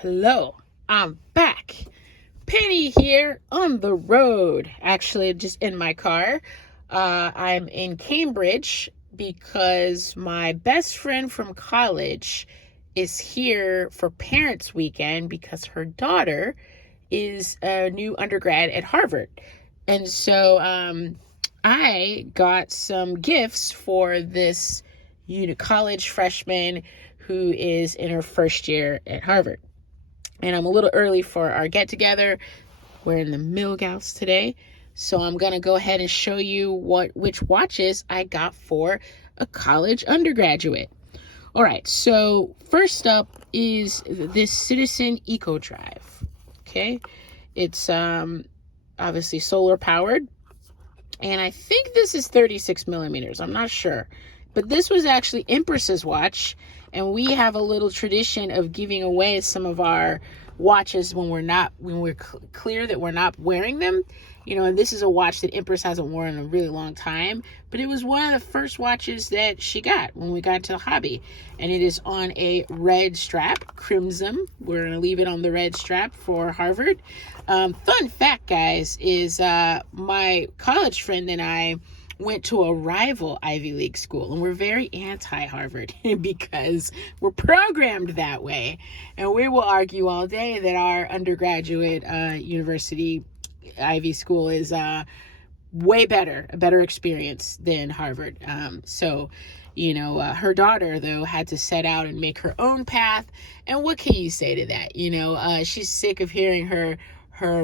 Hello, I'm back. Penny here on the road. Actually, just in my car. I'm in Cambridge because my best friend from college is here for Parents Weekend because her daughter is a new undergrad at Harvard. And so I got some gifts for this college freshman who is in her first year at Harvard. And I'm a little early for our get together. We're in the Milgauss today. So I'm going to go ahead and show you which watches I got for a college undergraduate. All right, so first up is this Citizen Ecodrive. Okay, it's obviously solar powered. And I think this is 36 millimeters. I'm not sure. But this was actually Empress's watch. And we have a little tradition of giving away some of our watches when we're clear that we're not wearing them. And this is a watch that Empress hasn't worn in a really long time. But it was one of the first watches that she got when we got into the hobby. And it is on a red strap, crimson. We're going to leave it on the red strap for Harvard. Fun fact, guys, is my college friend and I went to a rival Ivy League school, and we're very anti-Harvard because we're programmed that way. And we will argue all day that our undergraduate university Ivy school is way better, a better experience than Harvard. Her daughter, though, had to set out and make her own path. And what can you say to that? She's sick of hearing her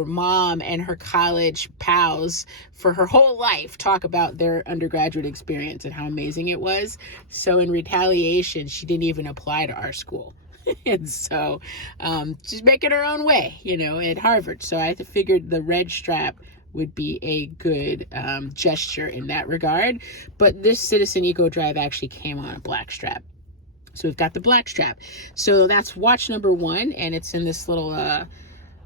mom and her college pals for her whole life talk about their undergraduate experience and how amazing it was. So in retaliation, she didn't even apply to our school. And so she's making her own way, at Harvard. So I figured the red strap would be a good gesture in that regard. But this Citizen Ecodrive actually came on a black strap. So we've got the black strap. So that's watch number 1, and it's in this little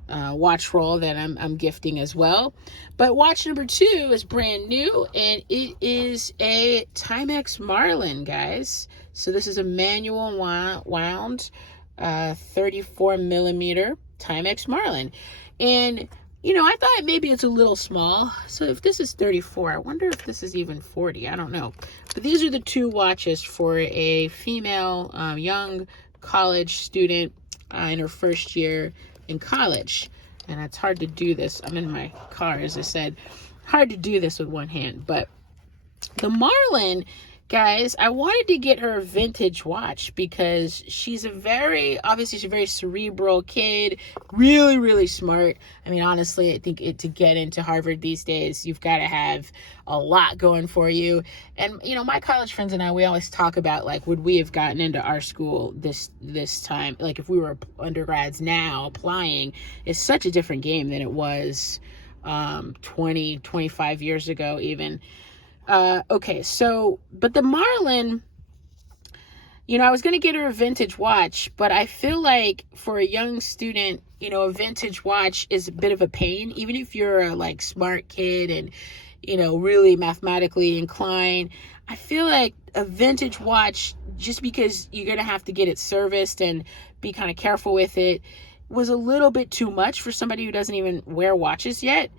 watch roll that I'm gifting as well. But watch number 2 is brand new, and it is a Timex Marlin, guys. So this is a manual wound 34 millimeter Timex Marlin. And I thought maybe it's a little small. So if this is 34, I wonder if this is even 40. I don't know. But these are the 2 watches for a female young college student in her first year in college. And it's hard to do this. I'm in my car, as I said. Hard to do this with one hand. But the Marlin, guys, I wanted to get her a vintage watch because she's a very cerebral kid, really, really smart. I mean, honestly, I think to get into Harvard these days, you've got to have a lot going for you. And, my college friends and I, we always talk about, would we have gotten into our school this time? If we were undergrads now applying, it's such a different game than it was 25 years ago even. But the Marlin, I was going to get her a vintage watch, but I feel like for a young student, a vintage watch is a bit of a pain, even if you're a smart kid and, really mathematically inclined. I feel like a vintage watch, just because you're going to have to get it serviced and be kind of careful with it, was a little bit too much for somebody who doesn't even wear watches yet.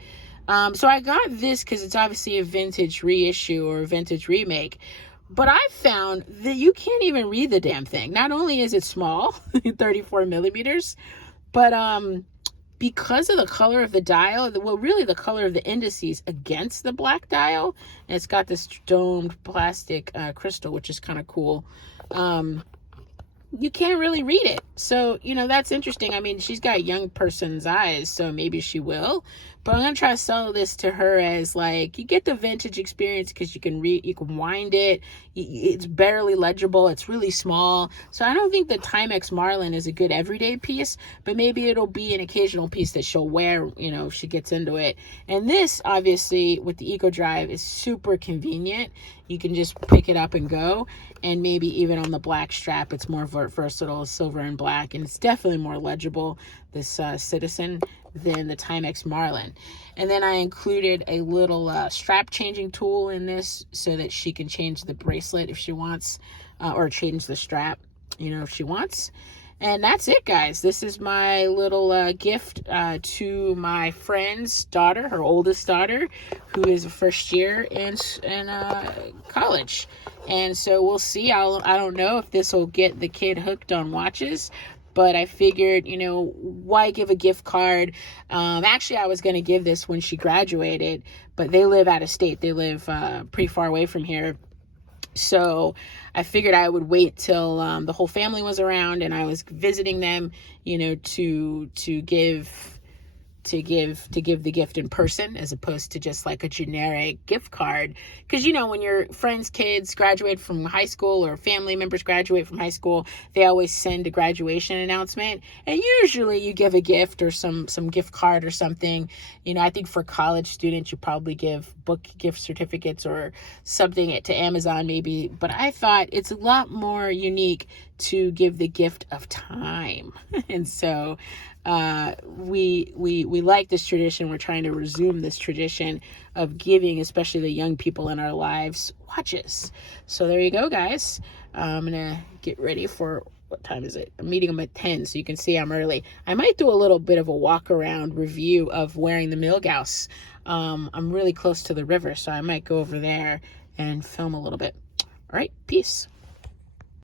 So I got this because it's obviously a vintage reissue or a vintage remake. But I found that you can't even read the damn thing. Not only is it small, 34 millimeters, but because of the color of the dial, really the color of the indices against the black dial, and it's got this domed plastic crystal, which is kind of cool. You can't really read it. So, that's interesting. I mean, she's got a young person's eyes, so maybe she will. But I'm going to try to sell this to her as you get the vintage experience because you can read, you can wind it. It's barely legible. It's really small. So I don't think the Timex Marlin is a good everyday piece, but maybe it'll be an occasional piece that she'll wear, if she gets into it. And this, obviously, with the Ecodrive is super convenient. You can just pick it up and go. And maybe even on the black strap, it's more versatile, silver and black. And it's definitely more legible, this Citizen, than the Timex Marlin. And then I included a little strap changing tool in this so that she can change the bracelet if she wants, or change the strap, if she wants. And that's it, guys. This is my little gift to my friend's daughter, her oldest daughter, who is a first year in college. And so we'll see. I don't know if this will get the kid hooked on watches, but I figured, why give a gift card? Actually, I was going to give this when she graduated, but they live out of state. They live pretty far away from here. So I figured I would wait till the whole family was around and I was visiting them, to give the gift in person as opposed to just like a generic gift card. Because, when your friends' kids graduate from high school or family members graduate from high school, they always send a graduation announcement. And usually you give a gift or some gift card or something. I think for college students, you probably give book gift certificates or something to Amazon maybe. But I thought it's a lot more unique to give the gift of time. And so we like this tradition. We're trying to resume this tradition of giving, especially the young people in our lives, watches. So there you go, guys. I'm gonna get ready for, what time is it? I'm meeting them at 10, so you can see I'm early. I might do a little bit of a walk around review of wearing the Milgauss. I'm really close to the river, so I might go over there and film a little bit. All right, peace.